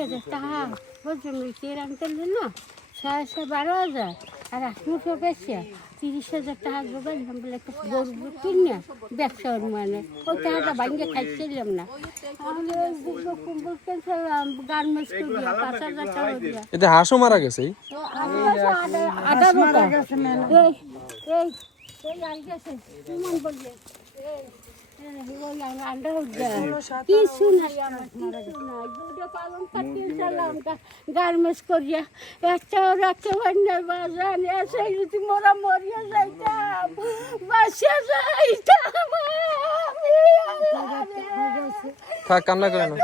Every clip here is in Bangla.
30,000 টাকা পর্যন্ত কিরাম করলে না 12,000 আর মুঠো বেশি 30,000 টাকা জোগাড় বলে একটা গরু কিনে ব্যবসা মানে ওই টাকাটা ভাঙিয়ে খাইছিলাম না আমি কুম্বল কিনছিলাম গার্মেন্টস করিয়া 5,000 টাকা দিয়া এতে হাঁসও মারা গেছে আদা মারা গেছে এই আই গেছে কেমন বললে কিছু নাই আমার কিছু নাই দুটো পালন কাটিয়ে চালাম গার্মেন্টস করিয়া একটাও রাখতে পারি না বাজান এসে যদি মোরা মরিয়া যাইতাম বাসা যাইতাম থাক কান্না করে না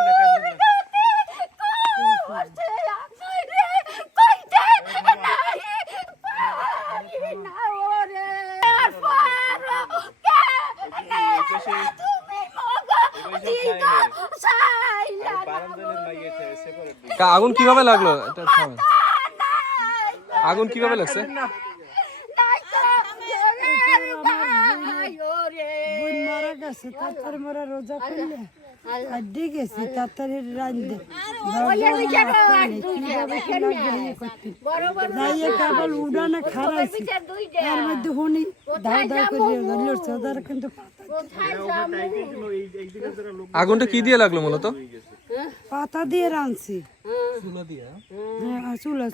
আগুন কিভাবে লাগলো এটা থামেন আগুন কিভাবে লাগছে মারা গেছে তারপরে মোরা রোজা করলে আর গেছি তাড়াতাড়ি রাঁধতে কেবল উড়ানে খারাইছি তার মধ্যে শুনি ধাও ধাও করে লড়ছে ওদের কিন্তু আগুনটা কি দিয়ে লাগলো মূলত পাতা দিয়ে রাঁধছি চুলা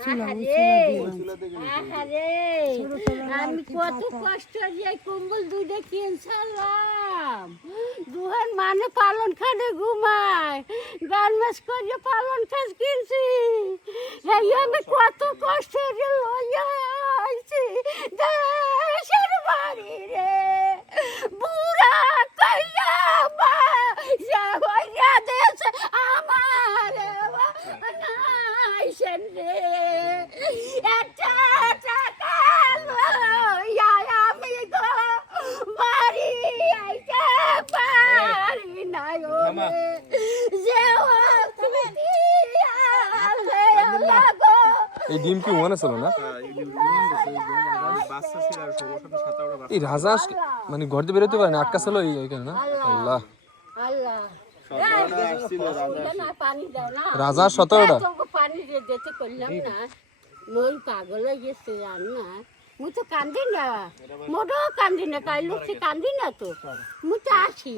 আমি কত কষ্ট দিয়ে কম্বল দুধে কিনছিলাম দুহার মানে পালন খানে ঘুমায় গার্মেন্টস করে পালন খাস কিনছি এই আমি কত কষ্ট দিয়ে লইয়া আইছি দেশের বাড়ি রে বুড়া কইয়া মা হইয়া দেশ আমার নাইছেন রে একটা টাকা লইয়া আমি গো বাড়ি আইতে পারি না যে এই ডিম কি ওখানে ছিল না এই রাজা মানে ঘর দিয়ে বেরোতে পারে না আটকা ছিল এইখানে না আল্লাহ রাজা 17টা পানি যেতে করলাম না মই পাগল হয়ে গেছে জান না মুই তো কান্দি না মোটেও কান্দি না কাই লোক কান্দি না তো মুই তো আসি